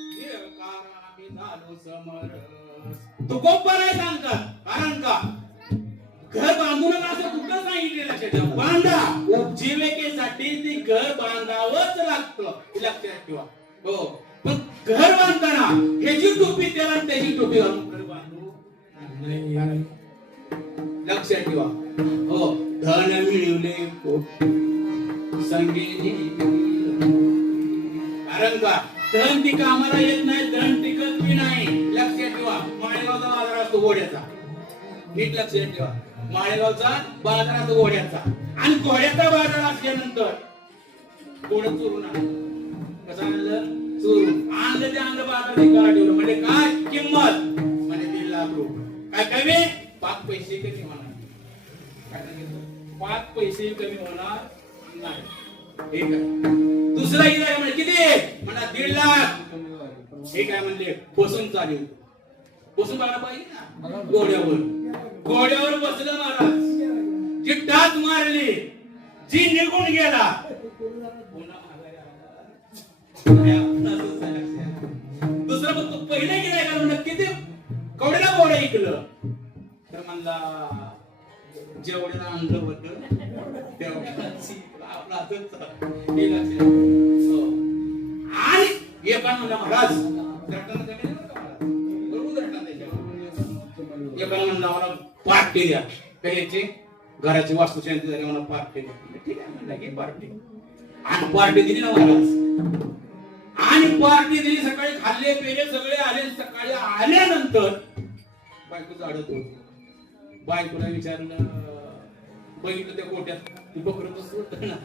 निरकारामी झालो समरस तू सांगतात कारण का? घर बांधू नका असं कुठं सांगितलेलं लक्षात ठेवा बांधा. उपजीविकेसाठी ती घर बांधावंच लागतं. लक्षात ठेवा. हो. पण घर बांधताना ह्याची टोपी त्याला त्याची टोपी घालून घर बांधू? लक्षात ठेवा. हो. धन मिळवले संगीत कारण का धन ती कामाला येत नाही धन टिकत बी नाही. लक्षात ठेवा माळेगावचा बाजार असतो घोड्याचा. नीट लक्षात ठेवा. माळेगावचा बाजार असतो घोड्याचा. आणि घोड्याचा बाजार असल्यानंतर घोडं चोरून आणलं? कसं आणलं? चोरून. आणलं ते आणलं बाजार ठिकाणा ठेवलं म्हणजे काय किंमत? म्हणजे दीड लाख रुपये. काय कमी? पाच पैसे कमी होणार? पाच पैसे कमी होणार नाही. हे आहे. दुसरा गिरायक म्हणजे किती? म्हणा दीड लाख. हे काय म्हणले? बसून चालेल बसून बघा पाहिजे ना? घोड्यावर. घोड्यावर बसलं महाराज. जी टाच मारली जी निघून गेला. दुसरं पण तो पहिले का? म्हणलं किती? कवड्याला घोडं ऐकलं तर म्हणला जेवढ्याला आणलं होतं तेवढ्या आपला हातच हो. हे पण हो. म्हणला महाराज दर्टन कमी नाही बरं का महाराज. मला पार्टी द्या कशाची घराची वास्तुशांती झाली मला पाठ द्या ठीक आहे म्हणलं की पार्टी आणि पार्टी दिली ना महाराज. आणि पार्टी दिली सकाळी खाल्ले पेले सगळे आले सकाळी आल्यानंतर बायको अडत होती. बायकोला विचारलं बघितलं त्या गोट्यात. ती बकरं ना.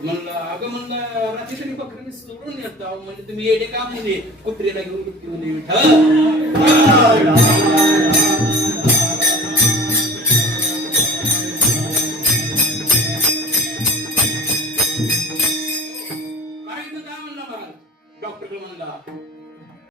म्हणलं अगं म्हणलं रात्री बकरं मी सोडून येत म्हणजे तुम्ही येडे का म्हणजे कुत्रीला घेऊन कुत्री म्हणजे डॉक्टर म्हणला